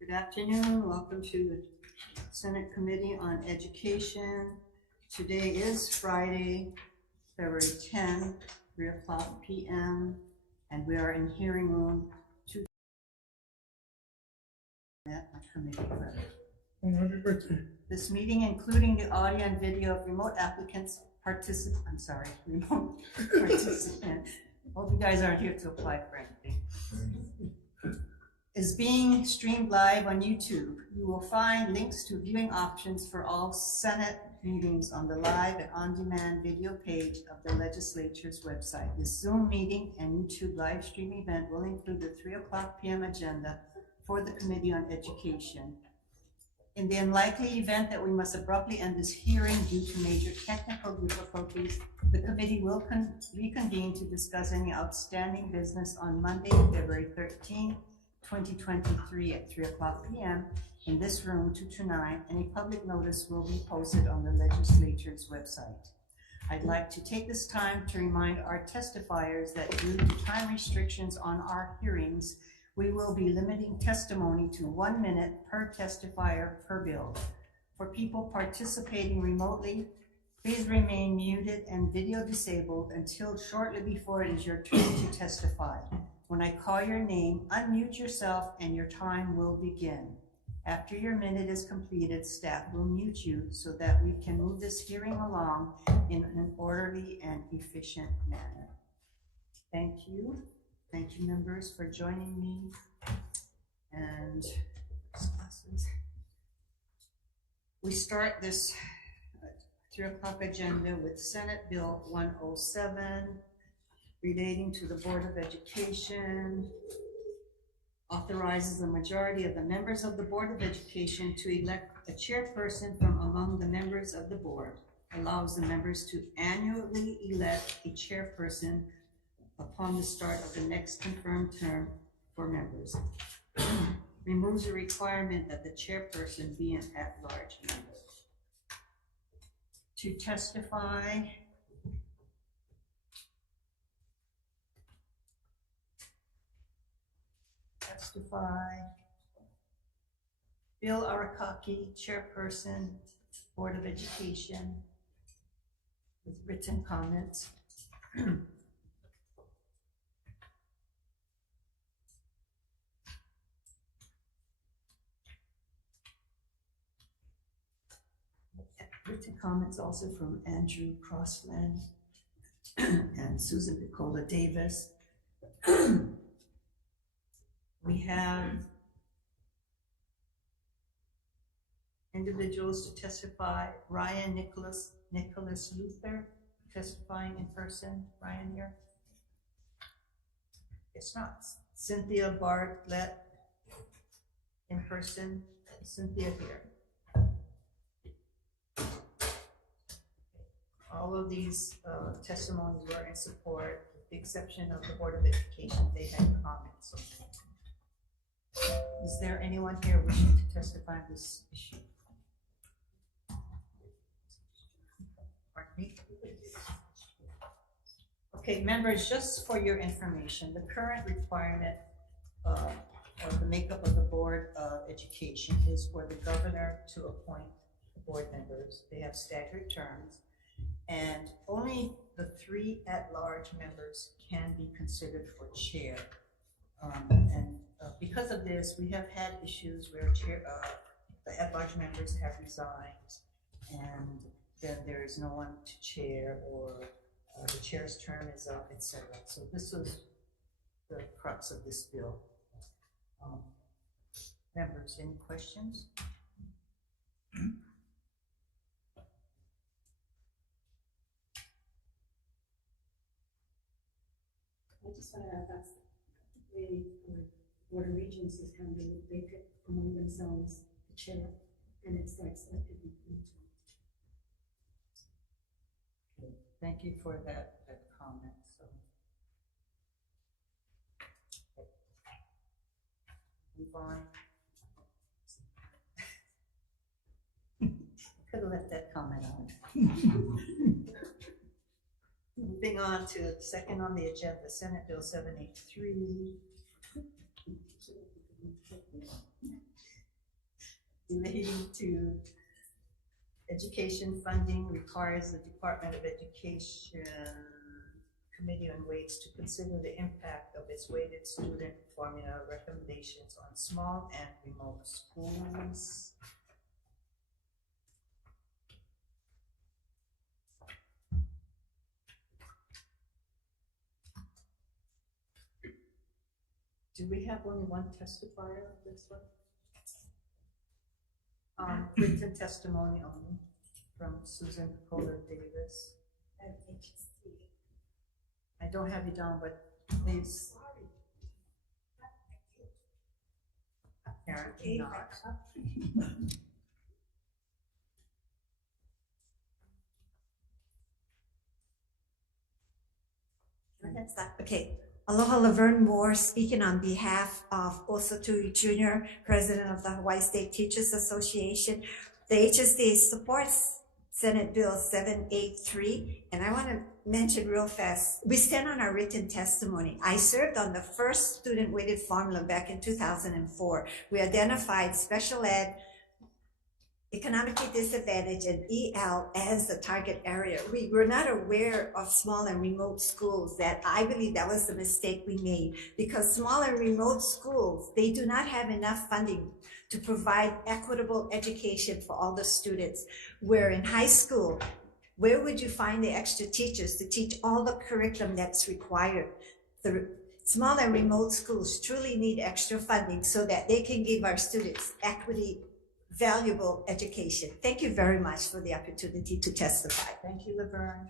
Good afternoon. Welcome to the Senate Committee on Education. Today is Friday, February 10, 3:00 p.m. and we are in hearing room 2. This meeting, including the audio and video of remote applicants, remote participants. Hope you guys aren't here to apply for anything. Is being streamed live on YouTube. You will find links to viewing options for all Senate meetings on the live and on-demand video page of the legislature's website. This Zoom meeting and YouTube live stream event will include the 3:00 p.m. agenda for the Committee on Education. In the unlikely event that we must abruptly end this hearing due to major technical difficulties, the committee will reconvene to discuss any outstanding business on Monday, February 13, 2023 at 3:00 p.m. in this room 229, and a public notice will be posted on the legislature's website. I'd like to take this time to remind our testifiers that due to time restrictions on our hearings, we will be limiting testimony to 1 minute per testifier per bill. For people participating remotely, please remain muted and video disabled until shortly before it is your turn to testify. When I call your name, unmute yourself and your time will begin. After your minute is completed, staff will mute you so that we can move this hearing along in an orderly and efficient manner. Thank you. Thank you, members, for joining me. And we start this 3:00 agenda with Senate Bill 107, relating to the Board of Education, authorizes the majority of the members of the Board of Education to elect a chairperson from among the members of the board, allows the members to annually elect a chairperson upon the start of the next confirmed term for members, removes the requirement that the chairperson be an at-large member. To testify, Bill Arakaki, chairperson, Board of Education, with written comments. Written comments also from Andrew Crossland and Susan Nicola Davis. We have individuals to testify. Ryan Nicholas Luther testifying in person. Ryan here? It's not. Cynthia Bartlett in person. Cynthia here. All of these testimonies were in support, with the exception of the Board of Education. They had comments. Is there anyone here wishing to testify on this issue? Pardon me? Okay, members, just for your information, the current requirement or the makeup of the Board of Education is for the governor to appoint board members. They have staggered terms, and only the 3 at-large members can be considered for chair. Because of this, we have had issues where the at-large members have resigned, and then there is no one to chair, or the chair's term is up, etc. So this was the crux of this bill. Members, any questions? I just want to add that's the way Board of Regents is kind of, they pick among themselves the chair, and it's like selected. Okay, thank you for that comment. So, move on. Could have left that comment on. Moving on to the second on the agenda, Senate Bill 783. relating to education funding requires the Department of Education Committee on Weights to consider the impact of its weighted student formula recommendations on small and remote schools. Do we have only one testifier of this one? Written testimony only from Susan Kohler Davis. I don't have you down, but please. Apparently not. Okay. Aloha, Laverne Moore, speaking on behalf of Osatui Jr., President of the Hawaii State Teachers Association. The HSDA supports Senate Bill 783, and I want to mention real fast, we stand on our written testimony. I served on the first student weighted formula back in 2004. We identified special ed, economically disadvantaged, and EL as the target area. We were not aware of small and remote schools. That I believe that was the mistake we made, because small and remote schools, they do not have enough funding to provide equitable education for all the students. Where in high school, where would you find the extra teachers to teach all the curriculum that's required? The small and remote schools truly need extra funding so that they can give our students valuable education. Thank you very much for the opportunity to testify. Thank you, Laverne.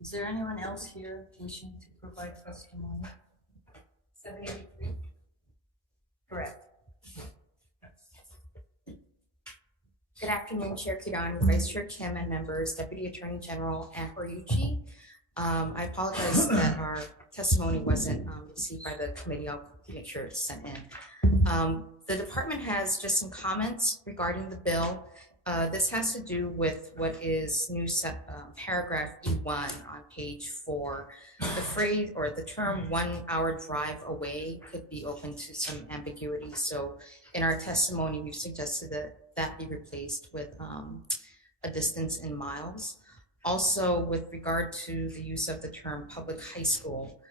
Is there anyone else here wishing to provide testimony? 783. Correct. Good afternoon, Chair Kidani, Vice Chair Kim, and members, Deputy Attorney General Amber-Yuchi. I apologize that our testimony wasn't received by the committee. I'll make sure it's sent in. The department has just some comments regarding the bill. This has to do with what is new paragraph E1 on page 4. The phrase or the term 1 hour drive away could be open to some ambiguity. So in our testimony, we've suggested that that be replaced with a distance in miles. Also, with regard to the use of the term public high school,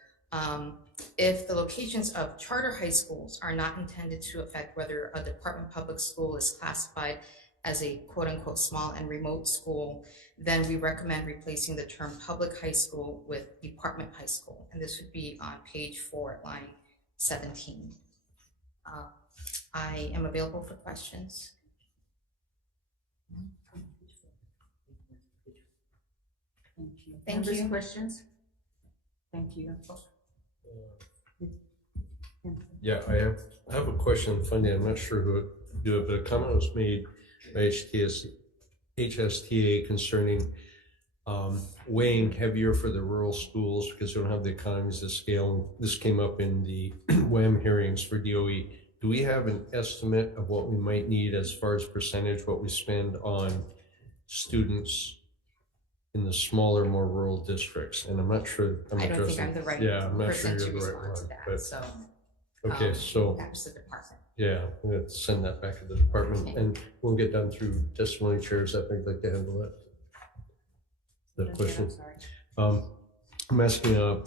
if the locations of charter high schools are not intended to affect whether a department public school is classified as a quote-unquote small and remote school, then we recommend replacing the term public high school with department high school. And this would be on page 4, line 17. I am available for questions. Thank you. Thank Members, you. questions? Thank you. Yeah, I have a question, funding. I'm not sure who would do it, but a comment was made by HSTA concerning weighing heavier for the rural schools because they don't have the economies of scale. This came up in the WAM hearings for DOE. Do we have an estimate of what we might need as far as percentage, what we spend on students in the smaller, more rural districts? And I'm not sure. I don't think I'm the right person to respond to that. But, so okay, so that's the department. yeah, we'll send that back to the department, Okay. and we'll get done through testimony chairs. I think like to handle that. The question. I'm sorry. I'm asking a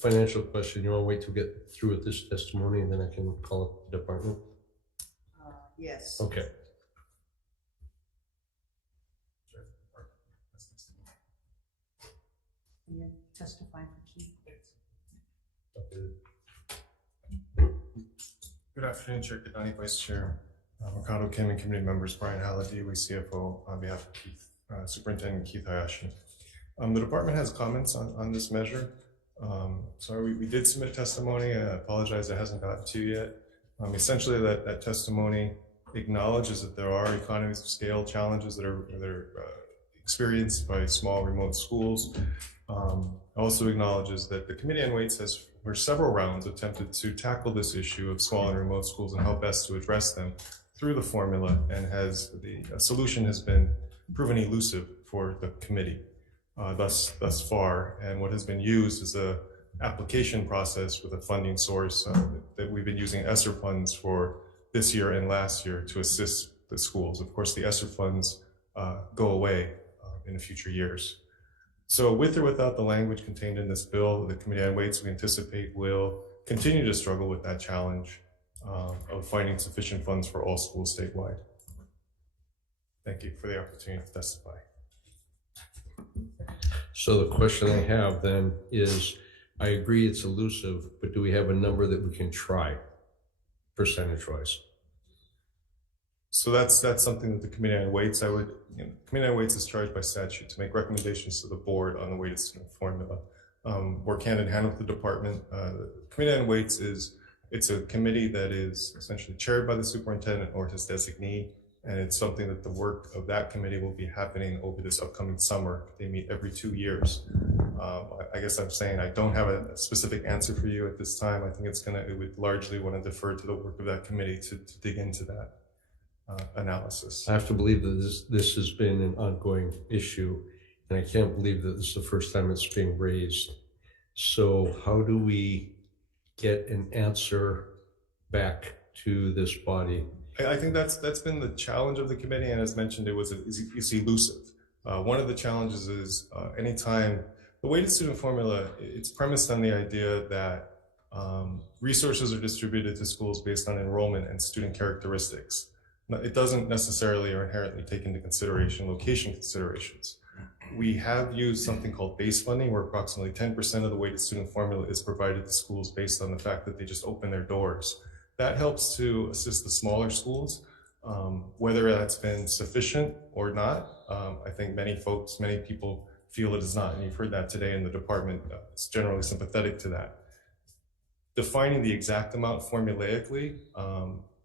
financial question. You want to wait till we get through with this testimony, and then I can call up the department? Yes. Okay. You're testifying for Keith. Good afternoon, Chair Kadani, Vice Chair Mikado Kim, and committee members Brian Halliday, CFO, on behalf of Keith, Superintendent Keith Hayashi. The department has comments on this measure. So we did submit testimony, and I apologize it hasn't gotten to you yet. Essentially, that testimony acknowledges that there are economies of scale challenges that are experienced by small remote schools. Also acknowledges that the Committee on Weights has, for several rounds, attempted to tackle this issue of small and remote schools and how best to address them through the formula, and the solution has been proven elusive for the committee thus far. And what has been used is a application process with a funding source that we've been using ESSER funds for this year and last year to assist the schools. Of course, the ESSER funds go away in future years. So with or without the language contained in this bill, the Committee on Weights, we anticipate, will continue to struggle with that challenge of finding sufficient funds for all schools statewide. Thank you for the opportunity to testify. So the question I have then is, I agree it's elusive, but do we have a number that we can try percentage-wise? So that's something that the Committee on Weights, Committee on Weights is charged by statute to make recommendations to the board on the weighted student formula. Work hand in hand with the department. The Committee on Weights it's a committee that is essentially chaired by the superintendent or his designee, and it's something that the work of that committee will be happening over this upcoming summer. They meet every 2 years. I guess I'm saying I don't have a specific answer for you at this time. I think it would largely want to defer to the work of that committee to dig into that analysis. I have to believe that this has been an ongoing issue, and I can't believe that this is the first time it's being raised. So how do we get an answer back to this body? I think that's been the challenge of the committee, and as mentioned, it's elusive. One of the challenges is anytime the weighted student formula, it's premised on the idea that resources are distributed to schools based on enrollment and student characteristics. It doesn't necessarily or inherently take into consideration location considerations. We have used something called base funding, where approximately 10% of the weighted student formula is provided to schools based on the fact that they just open their doors. That helps to assist the smaller schools. Whether that's been sufficient or not, I think many people feel it is not, and you've heard that today in the department. It's generally sympathetic to that. Defining the exact amount formulaically,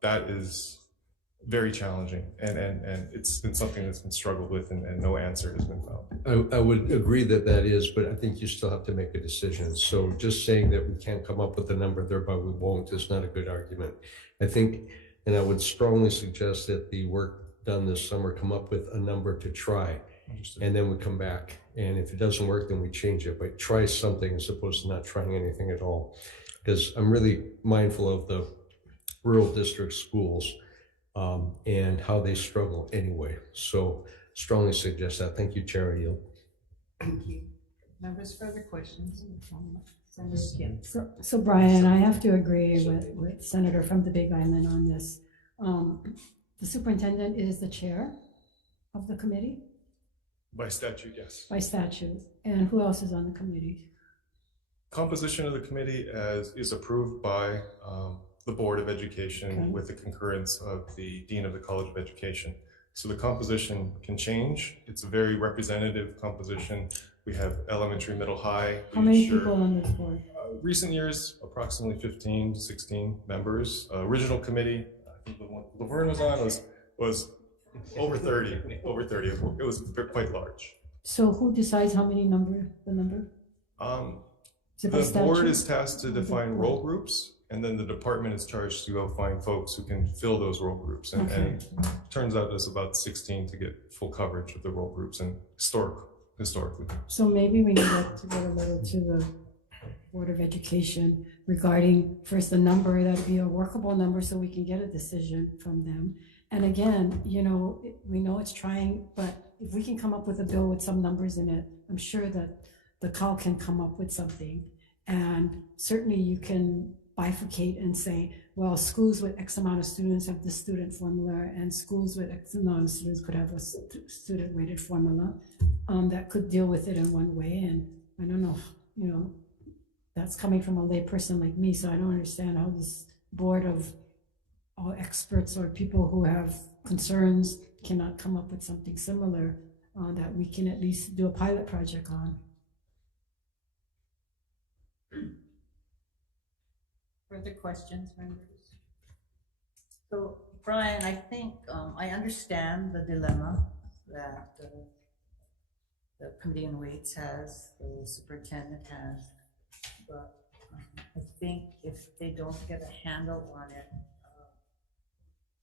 that is very challenging, and it's been something that's been struggled with, and no answer has been found. I would agree that is, but I think you still have to make a decision. So just saying that we can't come up with a number, thereby we won't, is not a good argument. I think, and I would strongly suggest that the work done this summer come up with a number to try. Understood. And then we come back, and if it doesn't work, then we change it, but try something as opposed to not trying anything at all. Because I'm really mindful of the rural district schools and how they struggle anyway. So strongly suggest that. Thank you, Chair. Thank you. Members, further questions? Senator Kim. So Brian, I have to agree with Senator from the Big Island on this. The superintendent is the chair of the committee? By statute, yes. By statute. And who else is on the committee? Composition of the committee is approved by the Board of Education with the concurrence of the Dean of the College of Education. So the composition can change. It's a very representative composition. We have elementary, middle, high. How many people on this board? Recent years, approximately 15 to 16 members. Original committee, I think the one Laverne was on was over 30. Over 30. It was quite large. So who decides how many the number? The board is tasked to define role groups, and then the department is charged to go find folks who can fill those role groups. And it turns out there's about 16 to get full coverage of the role groups, and historically. So maybe we need to get a letter to the Board of Education regarding first the number, that'd be a workable number so we can get a decision from them. And again, we know it's trying, but if we can come up with a bill with some numbers in it, I'm sure that the CAL can come up with something. And certainly you can bifurcate and say, well, schools with X amount of students have the student formula, and schools with X amount of students could have a student weighted formula that could deal with it in one way. And I don't know, that's coming from a lay person like me, so I don't understand how this board of all experts or people who have concerns cannot come up with something similar that we can at least do a pilot project on. Further questions, members? So, Brian, I think I understand the dilemma that the Committee on Weights has, the superintendent has, but I think if they don't get a handle on it,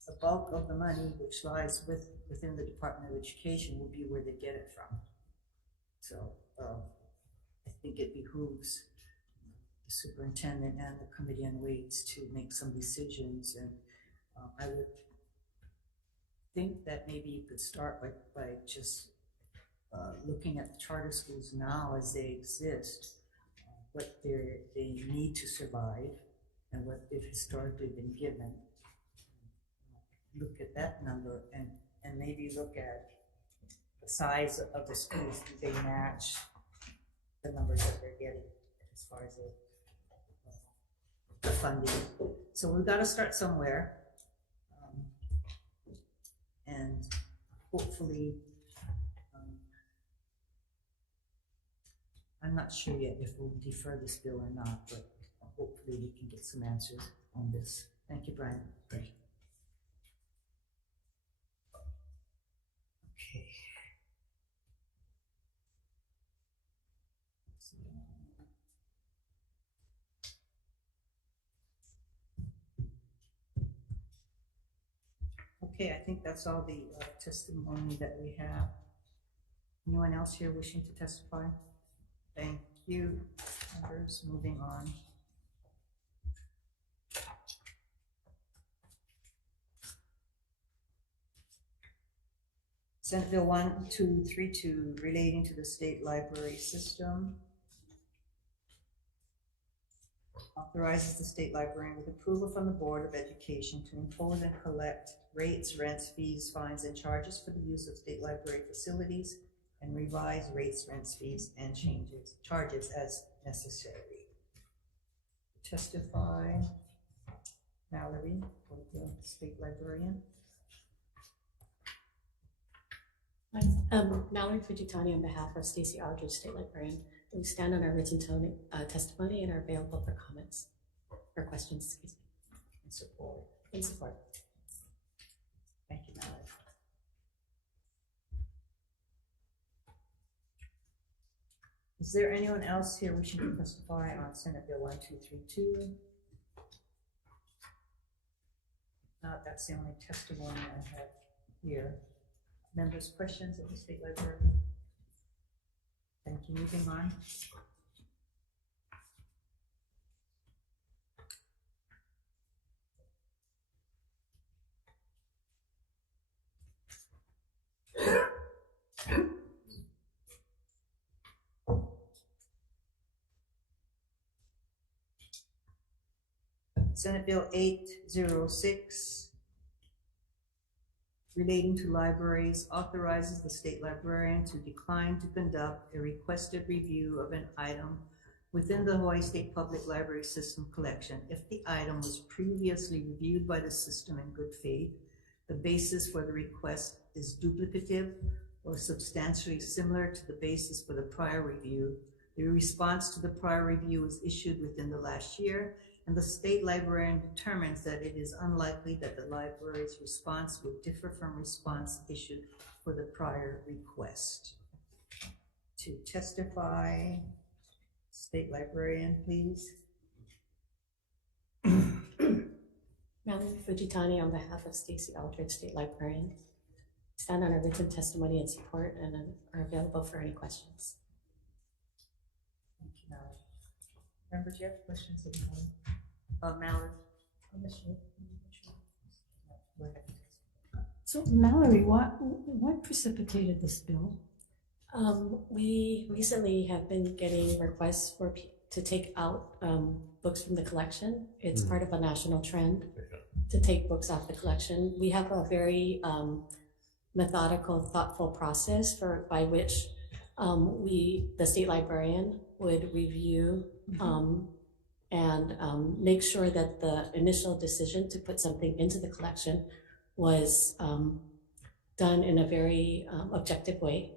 the bulk of the money which lies within the Department of Education will be where they get it from. So I think it behooves the superintendent and the committee on weights to make some decisions, and I would think that maybe you could start by just looking at the charter schools now as they exist, what they need to survive and what they've historically been given. Look at that number and maybe look at the size of the schools. Do they match the numbers that they're getting as far as the funding? So we've got to start somewhere. And hopefully, I'm not sure yet if we'll defer this bill or not, but hopefully we can get some answers on this. Thank you, Brian. Thank you. Okay. Okay, I think that's all the testimony that we have. Anyone else here wishing to testify? Thank you, members. Moving on. Senate Bill 1232 relating to the state library system. Authorizes the state librarian with approval from the Board of Education to impose and collect rates, rents, fees, fines, and charges for the use of state library facilities and revise rates, rents, fees, and charges as necessary. Testify, Mallory, for the state librarian. Mallory Fujitani on behalf of Stacey Aldridge, State Librarian. We stand on our written testimony and are available for comments or questions, excuse me. And support. In support. Thank you, Mallory. Is there anyone else here wishing to testify on Senate Bill 1232? Not, that's the only testimony I have here. Members, questions of the state library? Thank you. Moving on. Senate Bill 806 relating to libraries authorizes the state librarian to decline to conduct a requested review of an item within the Hawaii State Public Library System collection if the item was previously reviewed by the system in good faith, the basis for the request is duplicative or substantially similar to the basis for the prior review, the response to the prior review was issued within the last year, and the state librarian determines that it is unlikely that the library's response would differ from response issued for the prior request. To testify, state librarian, please. Mallory Fujitani on behalf of Stacey Aldridge, State Librarian. Stand on our written testimony and support and are available for any questions. Thank you, Mallory. Members, you have questions of Mallory? Mallory. Go ahead. So Mallory, what precipitated this bill? We recently have been getting requests to take out books from the collection. It's part of a national trend to take books off the collection. We have a very methodical, thoughtful process by which the state librarian would review and make sure that the initial decision to put something into the collection was done in a very objective way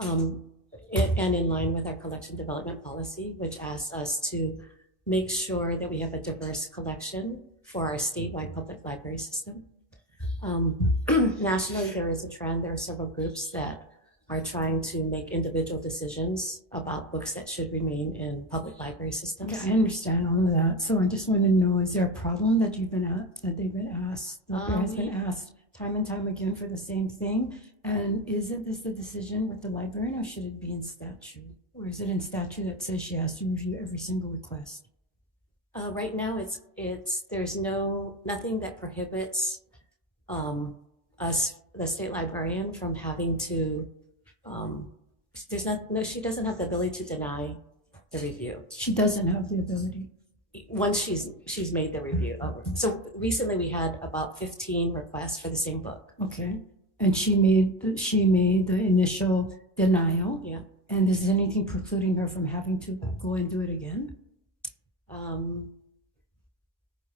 and in line with our collection development policy, which asks us to make sure that we have a diverse collection for our statewide public library system. Nationally, there is a trend. There are several groups that are trying to make individual decisions about books that should remain in public library systems. Okay, I understand all of that. So I just want to know, is there a problem that they've been asked, that has been asked time and time again for the same thing? And is this the decision with the librarian, or should it be in statute? Or is it in statute that says she has to review every single request? Right now, there's nothing that prohibits us, the state librarian, from having to. She doesn't have the ability to deny the review She doesn't have the ability. once she's made the review. So recently we had about 15 requests for the same book. Okay. And she made the initial denial. Yeah. And is there anything precluding her from having to go and do it again?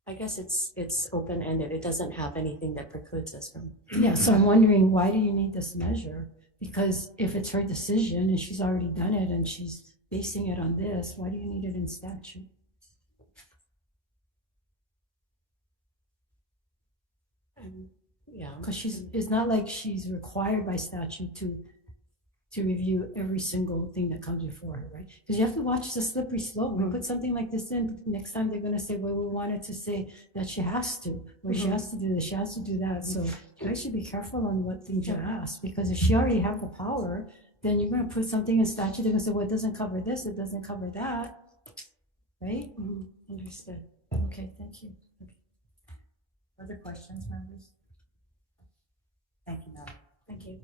I guess it's open-ended. It doesn't have anything that precludes us from. Yeah, so I'm wondering, why do you need this measure? Because if it's her decision and she's already done it and she's basing it on this, why do you need it in statute? Yeah. Because it's not like she's required by statute to review every single thing that comes before her, right? Because you have to watch the slippery slope. We put something like this in, next time they're going to say, well, we wanted to say that she has to, or she has to do this, she has to do that. So you guys should be careful on what things you ask, because if she already have the power, then you're going to put something in statute, they're going to say, well, it doesn't cover this, it doesn't cover that, right? Understood. Okay, thank you. Other questions, members? Thank you, Madam. Thank you.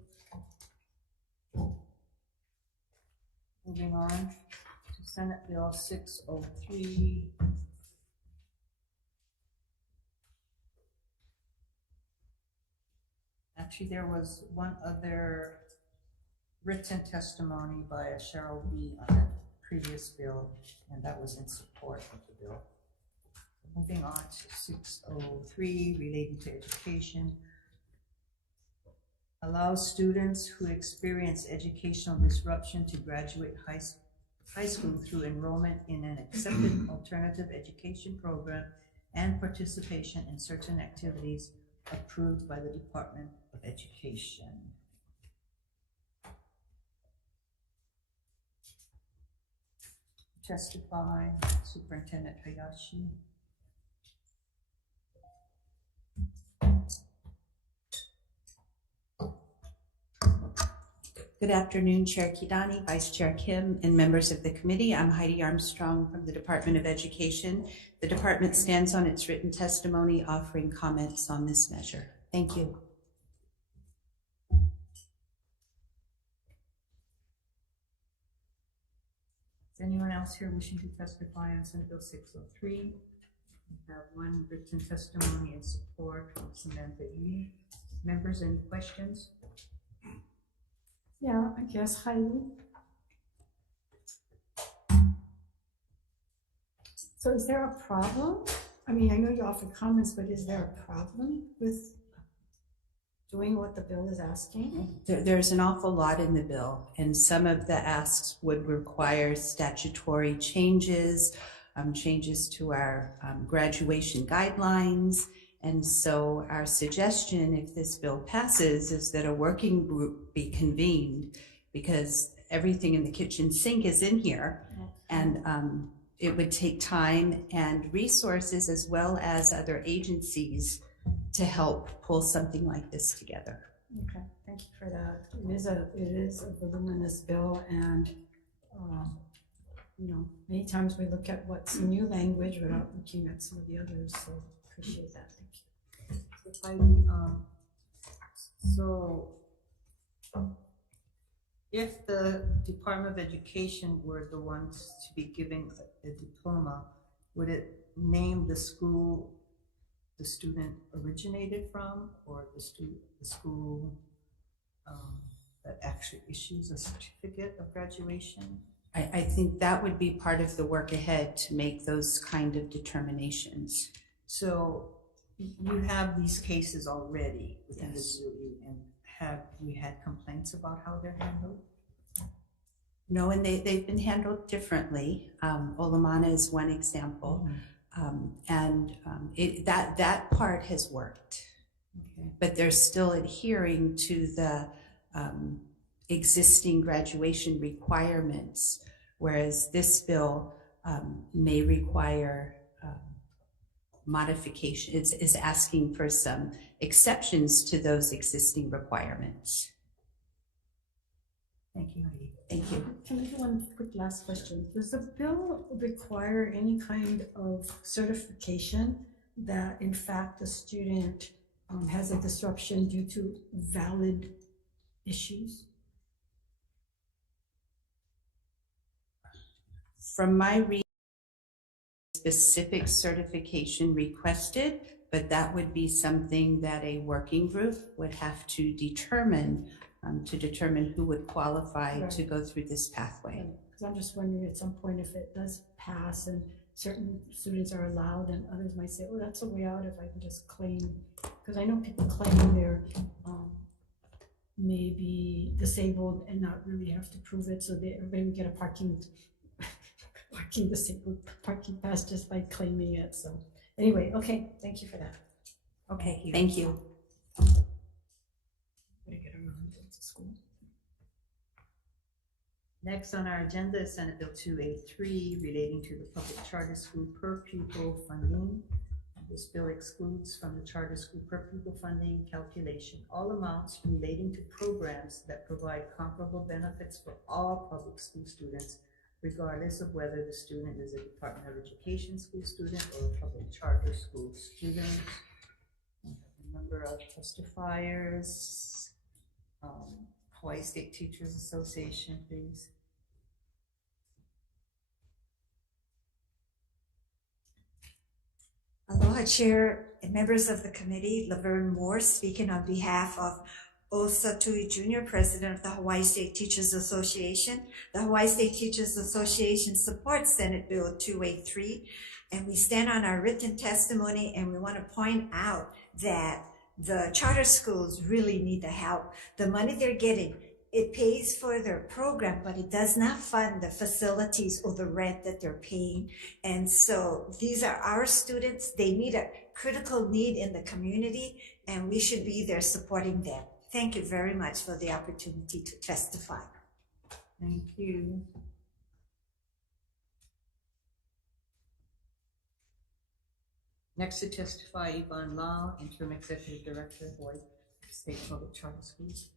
Moving on to Senate Bill 603. Actually, there was one other written testimony by a Cheryl B. on the previous bill, and that was in support of the bill. Moving on to 603, relating to education. Allows students who experience educational disruption to graduate high school through enrollment in an accepted alternative education program and participation in certain activities approved by the Department of Education. Testify, Superintendent Hayashi. Good afternoon, Chair Kidani, Vice Chair Kim, and members of the committee. I'm Heidi Armstrong from the Department of Education. The department stands on its written testimony offering comments on this measure. Thank you. Is anyone else here wishing to testify on Senate Bill 603? We have one written testimony in support from Samantha E. Members, any questions? Yeah, I guess, Heidi. So is there a problem? I mean, I know you offered comments, but is there a problem with doing what the bill is asking? There's an awful lot in the bill, and some of the asks would require statutory changes, changes to our graduation guidelines. And so our suggestion, if this bill passes, is that a working group be convened, because everything in the kitchen sink is in here. And it would take time and resources, as well as other agencies, to help pull something like this together. Okay, thank you for that. It is a voluminous bill, and you know, many times we look at what's new language without looking at some of the others, so appreciate that. Thank you. So if the Department of Education were the ones to be giving a diploma, would it name the school the student originated from, or the school that actually issues a certificate of graduation? I think that would be part of the work ahead, to make those kind of determinations. So you have these cases already within Yes. the DOE, and have we had complaints about how they're handled? No, and they've been handled differently. Olamana is one example. That part has worked. Okay. But they're still adhering to the existing graduation requirements, whereas this bill may require modification. Is asking for some exceptions to those existing requirements. Thank you, Heidi. Thank you. Can I do one quick last question? Does the bill require any kind of certification that in fact the student has a disruption due to valid issues? From my reading, specific certification requested, but that would be something that a working group would have to determine who would qualify to go through this pathway. Because I'm just wondering at some point if it does pass and certain students are allowed and others might say, oh, that's a way out if I can just claim. Because I know people claim they're maybe disabled and not really have to prove it, so everybody would get a parking disabled parking pass just by claiming it. So anyway, okay, thank you for that. Okay, thank you. Get around to school. Next on our agenda is Senate Bill 283 relating to the public charter school per pupil funding. This bill excludes from the charter school per pupil funding calculation all amounts relating to programs that provide comparable benefits for all public school students, regardless of whether the student is a Department of Education school student or a public charter school student. A number of testifiers. Hawai'i State Teachers Association, please. Aloha, Chair and members of the committee. Laverne Moore speaking on behalf of Osa Tui Jr., President of the Hawai'i State Teachers Association. The Hawai'i State Teachers Association supports Senate Bill 283, and we stand on our written testimony, and we want to point out that the charter schools really need the help. The money they're getting, it pays for their program, but it does not fund the facilities or the rent that they're paying. And so these are our students. They meet a critical need in the community, and we should be there supporting them. Thank you very much for the opportunity to testify. Thank you. Next to testify, Yvonne Lau, Interim Executive Director, Hawaii State Public Charter Schools.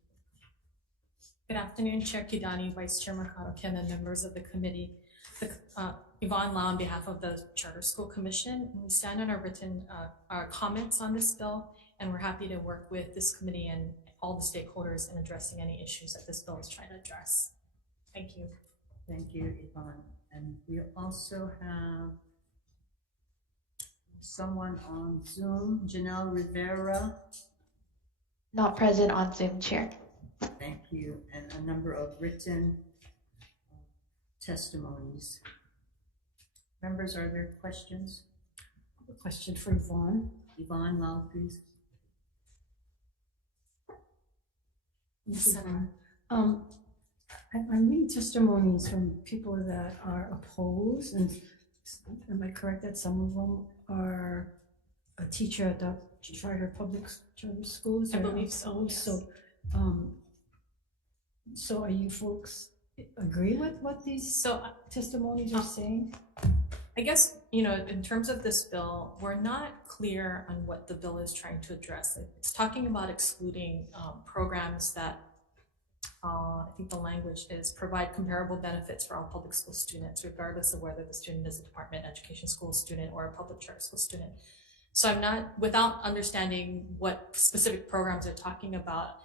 Good afternoon, Chair Kidani, Vice Chair Mercado Kim, and members of the committee. Yvonne Lau on behalf of the Charter School Commission. We stand on our written our comments on this bill, and we're happy to work with this committee and all the stakeholders in addressing any issues that this bill is trying to address. Thank you. Thank you, Yvonne. And we also have someone on Zoom, Janelle Rivera. Not present on Zoom, Chair. Thank you. And a number of written testimonies. Members, are there questions? A question for Yvonne. Yvonne Lau, please. I'm reading testimonies from people that are opposed, and am I correct that some of them are a teacher at the charter public charter schools? I believe so, yes. So are you folks agree with what these testimonies are saying? I guess, you know, in terms of this bill, we're not clear on what the bill is trying to address. It's talking about excluding programs that, I think the language is, provide comparable benefits for all public school students, regardless of whether the student is a Department of Education school student or a public charter school student. So I'm not, without understanding what specific programs they're talking about,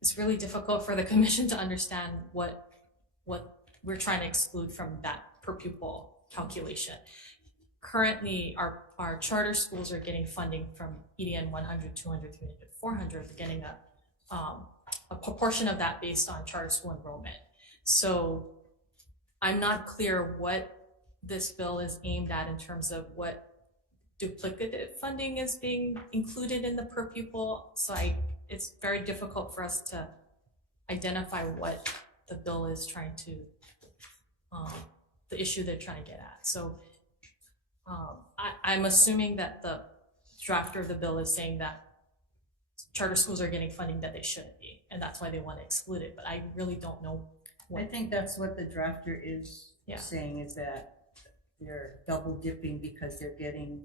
it's really difficult for the commission to understand what we're trying to exclude from that per pupil calculation. Currently, our charter schools are getting funding from EDN 100, 200, 300, 400. They're getting a proportion of that based on charter school enrollment. So I'm not clear what this bill is aimed at in terms of what duplicative funding is being included in the per pupil. So it's very difficult for us to identify what the bill is trying to, the issue they're trying to get at. So I'm assuming that the drafter of the bill is saying that charter schools are getting funding that they shouldn't be, and that's why they want to exclude it. But I really don't know. I think that's what the drafter is saying, is that they're double dipping because they're getting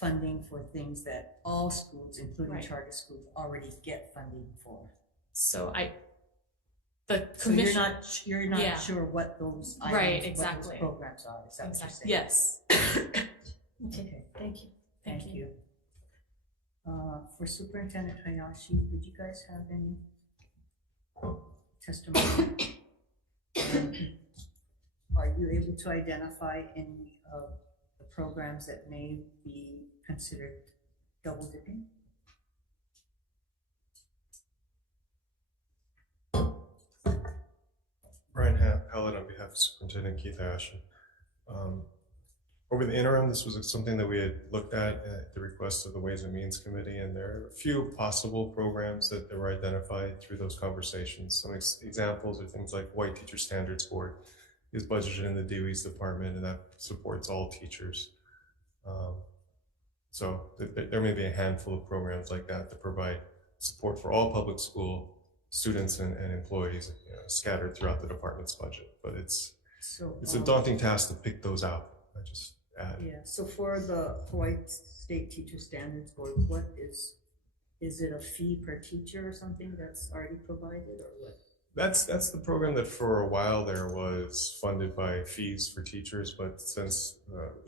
funding for things that all schools, including charter schools, already get funding for. So The So you're commission. you're Yeah. not sure what those Right, items, what exactly. those programs are, is that what you're saying? Yes. Okay, Thank you. thank you. For Superintendent Hayashi, did you guys have any testimony? Are you able to identify any of the programs that may be considered double dipping? Brian Hallett on behalf of Superintendent Keith Hayashi. Over the interim, this was something that we had looked at the request of the Ways and Means Committee, and there are a few possible programs that were identified through those conversations. Some examples are things like Hawai'i Teacher Standards Board is budgeted in the DOE's department, and that supports all teachers. So there may be a handful of programs like that that provide support for all public school students and employees, scattered throughout the department's budget. But it's a daunting task to pick those out. I just add. Yeah, so for the Hawaii State Teacher Standards Board, what is it a fee per teacher or something that's already provided, or what? That's the program that for a while there was funded by fees for teachers, but since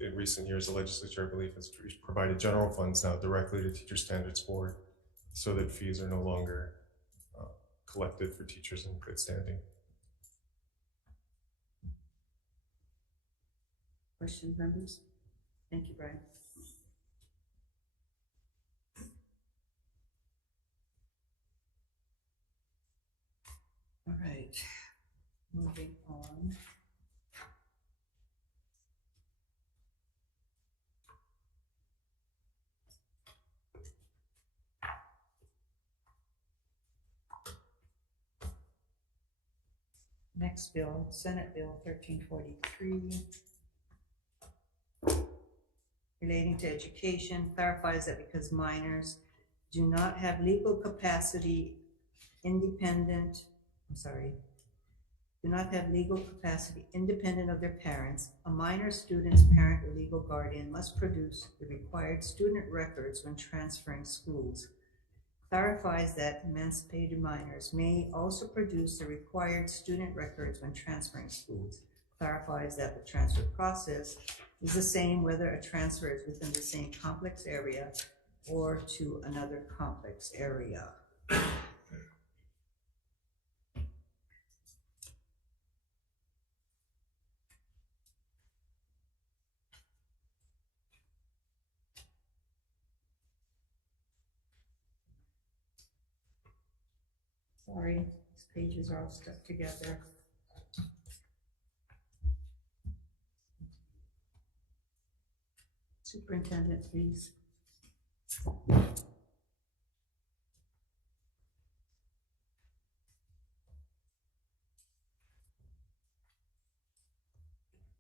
in recent years the legislature, I believe, has provided general funds now directly to Teacher Standards Board, so that fees are no longer collected for teachers in good standing. Questions, members? Thank you, Brian. All right, moving on. Next bill, Senate Bill 1343. Relating to education, clarifies that because minors do not have legal capacity independent of their parents, a minor student's parent or legal guardian must produce the required student records when transferring schools. Clarifies that emancipated minors may also produce the required student records when transferring schools. Clarifies that the transfer process is the same whether a transfer is within the same complex area or to another complex area. Sorry, these pages are all stuck together. Superintendent, please.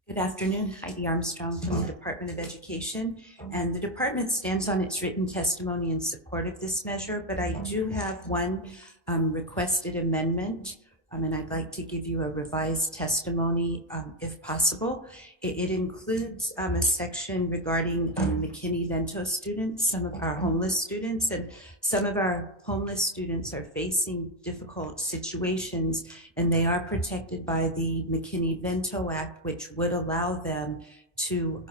Good afternoon, Heidi Armstrong from the Department of Education, and the department stands on its written testimony in support of this measure, but I do have one requested amendment, and I'd like to give you a revised testimony if possible. It includes a section regarding McKinney-Vento students, some of our homeless students, and some of our homeless students are facing difficult situations, and they are protected by the McKinney-Vento Act, which would allow them to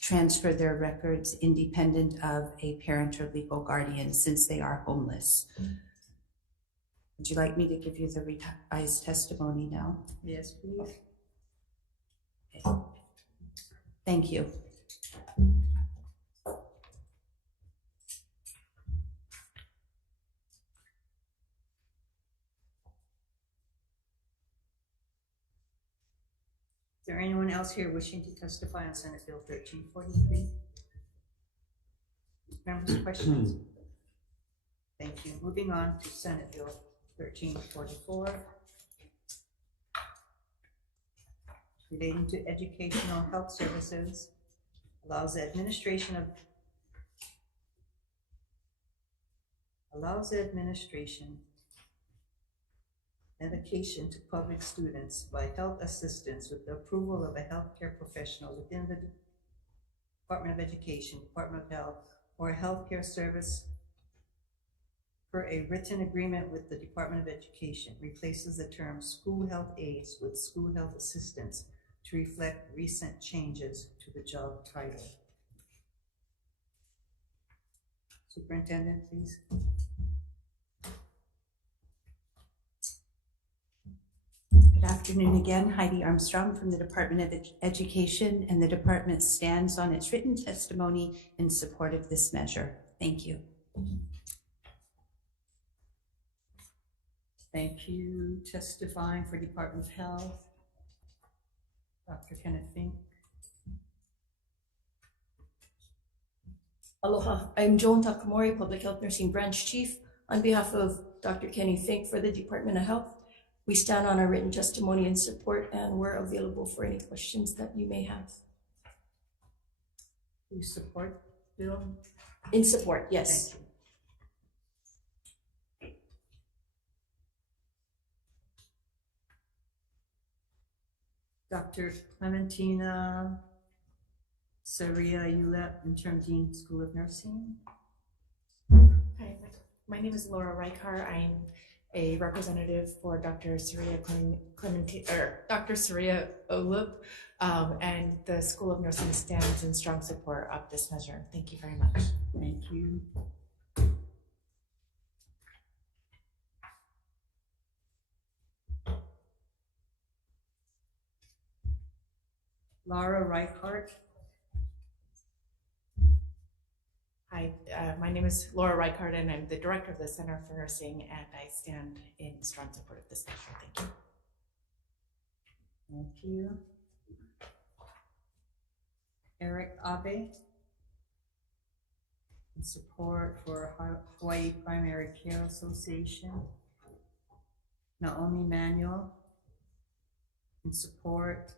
transfer their records independent of a parent or legal guardian since they are homeless. Would you like me to give you the revised testimony now? Yes, please. Okay. Thank you. Is there anyone else here wishing to testify on Senate Bill 1343? Members, questions? Thank you. Moving on to Senate Bill 1344. Relating to educational health services, allows the administration medication to public students by health assistants with the approval of a healthcare professional within the Department of Education, Department of Health, or a healthcare service per a written agreement with the Department of Education, replaces the term school health aides with school health assistants to reflect recent changes to the job title. Superintendent, please. Good afternoon again. Heidi Armstrong from the Department of Education, and the department stands on its written testimony in support of this measure. Thank you. Thank you. Testifying for Department of Health, Dr. Kenneth Fink. Aloha, I'm Joan Takamori, Public Health Nursing Branch Chief. On behalf of Dr. Kenny Fink for the Department of Health, we stand on our written testimony in support, and we're available for any questions that you may have. You support Bill? In support, yes. Thank you. Dr. Clementina Saria Ulep, Interim Dean, School of Nursing. Hi, my name is Laura Reichar. I'm a representative for Dr. Saria Dr. Saria Ulep, and the School of Nursing stands in strong support of this measure. Thank you very much. Thank you. Laura Reichart. Hi, my name is Laura Reichard, and I'm the director of the Center for Nursing, and I stand in strong support of this measure. Thank you. Thank you. Eric Abe. In support for Hawaii Primary Care Association. Naomi Manuel. In support,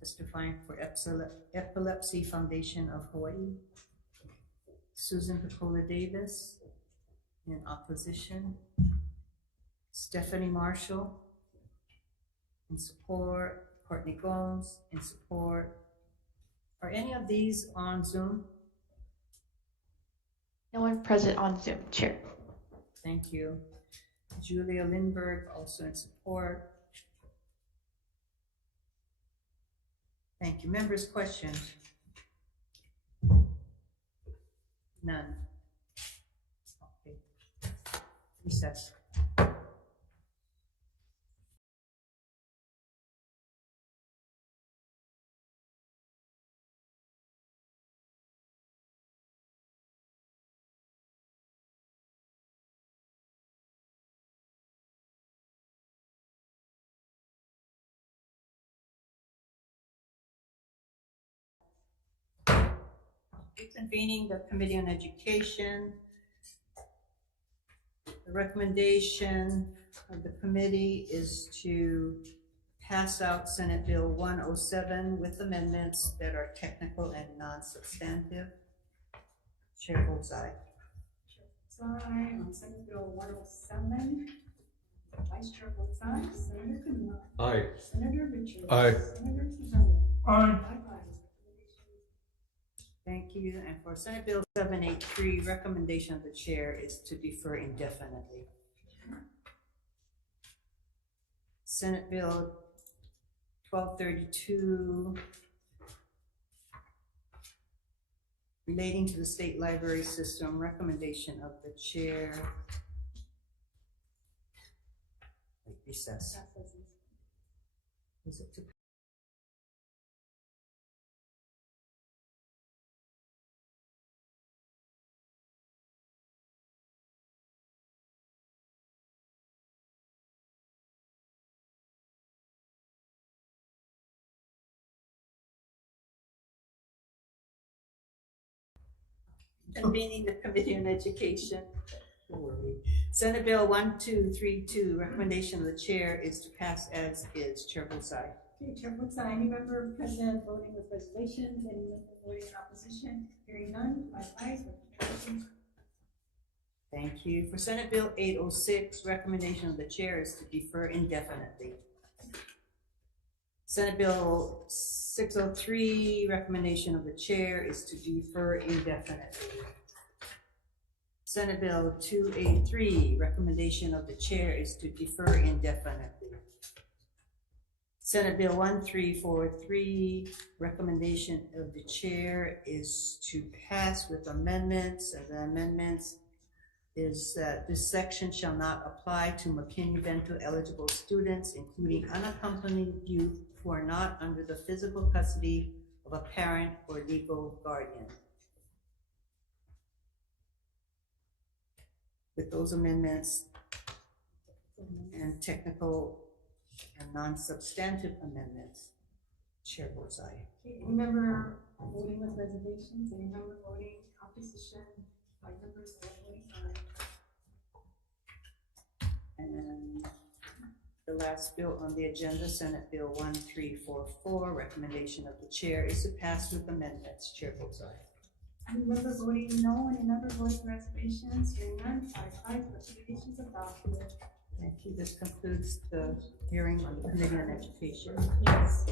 testifying for Epilepsy Foundation of Hawaii. Susan Picola Davis, in opposition. Stephanie Marshall, in support. Courtney Gomes, in support. Are any of these on Zoom? No one present on Zoom, Chair. Thank you. Julia Lindberg, also in support. Thank you. Members' questions? None. Okay. Recess. Convening the Committee on Education. The recommendation of the committee is to pass out Senate Bill 107 with amendments that are technical and non-substantive. Chair votes aye. Aye on Senate Bill 107. Vice Chair votes aye. Senator Kumar. Aye. Senator Richards. Aye. Senator Tizano. Aye. Thank you. And for Senate Bill 783, recommendation of the chair is to defer indefinitely. Senate Bill 1232, relating to the state library system, recommendation of the chair. Recess. Is it to convening the Committee on Education? Senate Bill 1232, recommendation of the chair is to pass as is. Chair votes aye. Okay, Chair votes aye. Any member present voting with reservations? Any member voting in opposition? Hearing none, 5 ayes. Thank you. For Senate Bill 806, recommendation of the chair is to defer indefinitely. Senate Bill 603, recommendation of the chair is to defer indefinitely. Senate Bill 283, recommendation of the chair is to defer indefinitely. Senate Bill 1343, recommendation of the chair is to pass with amendments, and the amendments is that this section shall not apply to McKinney-Vento eligible students, including unaccompanied youth who are not under the physical custody of a parent or legal guardian. With those amendments and technical and non-substantive amendments, chair votes aye. Remember voting with reservations, and remember voting opposition by numbers of voting aye. And the last bill on the agenda, Senate Bill 1344, recommendation of the chair is to pass with amendments. Chair votes aye. Remember voting no, and remember voting reservations, hearing none, 5-5, recommendation is adopted. Thank you. This concludes the hearing on the Committee on Education. Yes.